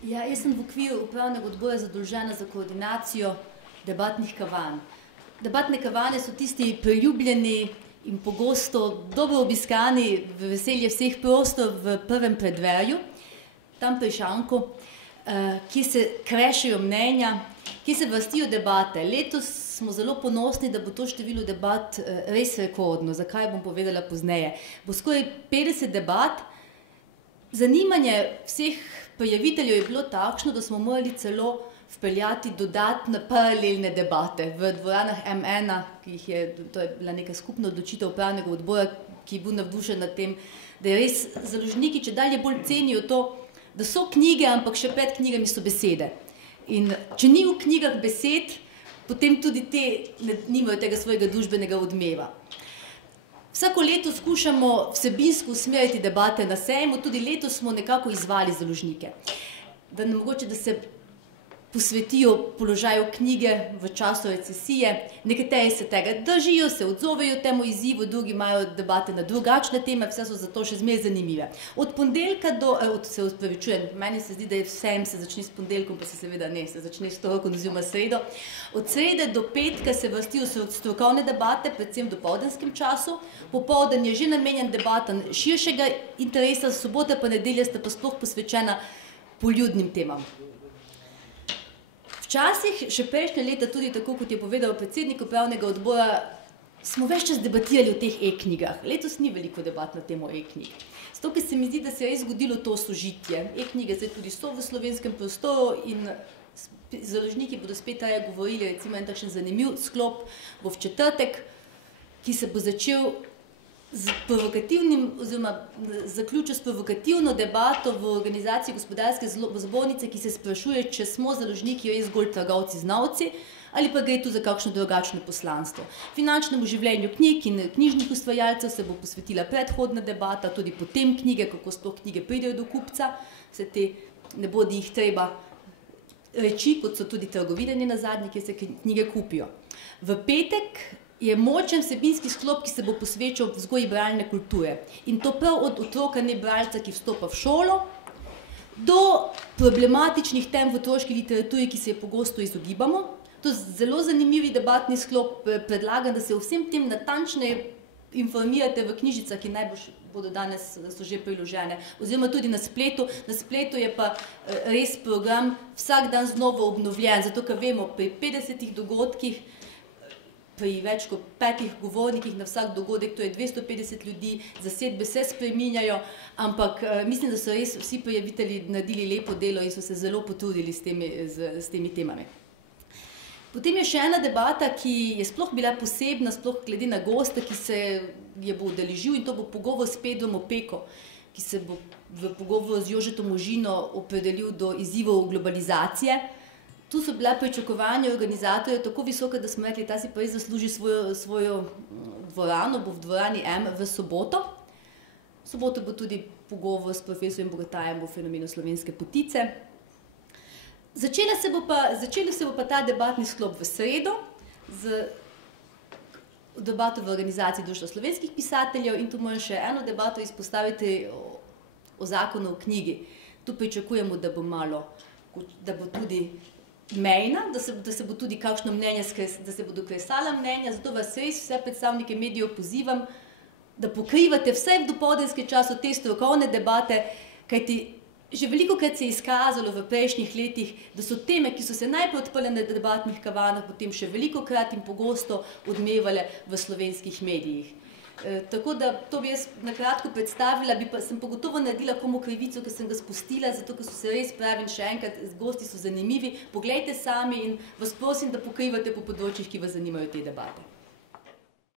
Ja, jaz sem v okviru upravnega odbora zadolžena za koordinacijo debatnih kavanj. Debatne kavane so tisti priljubljeni in pogosto dobro obiskani v veselje vseh prostor v prvem predverju, tam pri šanku, kjer se krešejo mnenja, kjer se vrstijo debate. Letos smo zelo ponosni, da bo to število debat res rekordno. Zakaj, bom povedala pozneje. Bo skoraj 50 debat. Zanimanje vseh prijaviteljev je bilo takšno, da smo morali celo vpeljati dodatne paralelne debate v dvoranah M1, to je bila neka skupna odločitev upravnega odbora, ki je bil navdušen nad tem, da je res založniki čedalje bolj cenijo to, da so knjige, ampak še pred knjigami so besede. In če ni v knjigah besed, potem tudi te nimajo tega svojega družbenega odmeva. Vsako leto skušamo vsebinsko usmeriti debate na sejmu, tudi letos smo nekako izzvali založnike. Mogoče, da se posvetijo položaju knjige v času recesije. Nekateri se tega držijo, se odzovejo temu izzivu, drugi imajo debate na drugačne teme, vse so zato še zmeraj zanimive. Od ponedeljka do, se opravičujem, meni se zdi, da je sejem se začne s ponedeljkom, pa se seveda ne, se začne s torkom oziroma sredo. Od srede do petka se vrstijo strokovne debate, predvsem v dopoldanskem času. Popoldan je že namenjen debatam širšega interesa, sobota pa nedelja sta pa sploh posvečena poljudnim temam. Včasih, še prejšnje leta, tudi tako, kot je povedal predsednik upravnega odbora, smo ves čas debatirali o teh e-knjigah. Letos ni veliko debat na temo e-knjig. Zato, ker se mi zdi, da se je res zgodilo to sožitje. E-knjige zdaj tudi so v slovenskem prostoru in založniki bodo spet raje govorili, recimo en takšen zanimiv sklop bo v četrtek, ki se bo začel z provokativnim, oziroma zaključil s provokativno debato v organizaciji gospodarske zbornice, ki se sprašuje, če smo založniki res zgolj trgovci-znalci ali pa gre tu za kakšno drugačno poslanstvo. Finančnemu življenju knjig in knjižnih ustvarjalcev se bo posvetila predhodna debata, tudi potem knjige, kako sploh knjige pridejo do kupca, vse te ne bodi jih treba reči, kot so tudi trgovine nazadnje, kjer se knjige kupijo. V petek je močen vsebinski sklop, ki se bo posvečal vzgoji bralne kulture. In to prav od otroka nebralca, ki vstopa v šolo, do problematičnih tem v otroški literaturi, ki se je pogosto izogibamo. To je zelo zanimivi debatni sklop, predlagam, da se o vsem tem natančneje informirate v knjižicah, ki najbolj bodo danes so že priložene, oziroma tudi na spletu. Na spletu je pa res program vsak dan znova obnovljen, zato ker vemo, pri 50 dogodkih, pri več kot 5 govornikih na vsak dogodek, to je 250 ljudi, zasedbe se spreminjajo, ampak mislim, da so res vsi prijavitelji naredili lepo delo in so se zelo potrudili s temi temami. Potem je še ena debata, ki je sploh bila posebna, sploh glede na gosta, ki se je bo udeležil, in to bo pogovor s Pedrom Opeko, ki se bo v pogovoru z Jožetom Možino opredelil do izzivov globalizacije. Tu so bila pričakovanja organizatorjev tako visoka, da smo rekli, ta si pa res zasluži svojo dvorano, bo v dvorani M v soboto. V soboto bo tudi pogovor s profesorjem Bogatajem o fenomenu slovenske potice. Začel se bo pa ta debatni sklop v sredo z debato v organizaciji Društva slovenskih pisateljev in tu moram še eno debato izpostaviti o zakonu o knjigi. Tu pričakujemo, da bo tudi mejna, da se bo tudi kakšno mnenje, da se bodo kresala mnenja, zato vas res vse predstavnike medijev pozivam, da pokrivate vse v dopoldanski času te strokovne debate, kajti že velikokrat se je izkazalo v prejšnjih letih, da so teme, ki so se najprej odprle na debatnih kavanah, potem še velikokrat in pogosto odmevale v slovenskih medijih. Tako da to bi jaz na kratko predstavila, sem pa gotovo naredila komu krivico, ker sem ga spustila, zato ker so se res pravim še enkrat, gosti so zanimivi, poglejte sami in vas prosim, da pokrivate po področjih, ki vas zanimajo te debate.